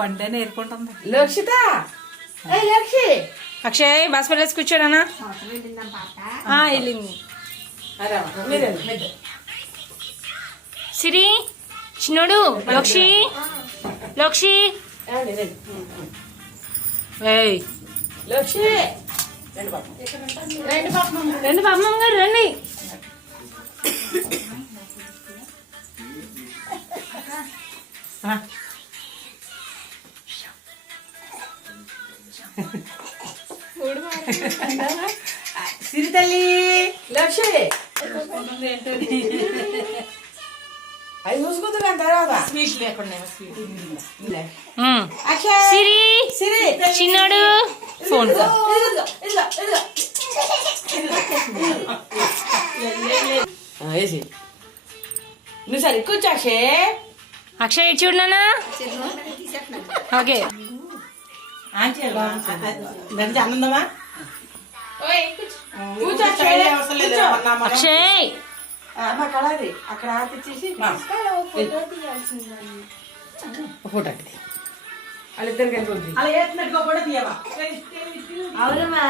పండే నేర్చుకుంటుంది. లక్షిత లక్షి అక్షయ్ బస్ పెట్టేసి కూర్చోడానా వెళ్ళింది. సిరి చిన్నోడు లక్షి లక్షి ఏయ్ లక్షి రండి పాపమ్మ గారు రండి. సిరి తల్లి లక్షి అది చూసుకుంది కానీ తర్వాత స్వీట్ లేకుండా స్వీట్. సిరి సిరి చిన్నోడు ఫోన్ వేసి నువ్వు సరే కూర్చోక్షే. అక్షయ్ ఇటు చూడు నాన్న. ఓకే ఆనందమా అక్షయ్ మా కళది అక్కడ ఆర్తిచ్చేసి ఫోటో వాళ్ళిద్దరికి వెళ్ళిపోతుంది. అలా వేసినట్టుగా కూడా తీయవా. అవునమ్మా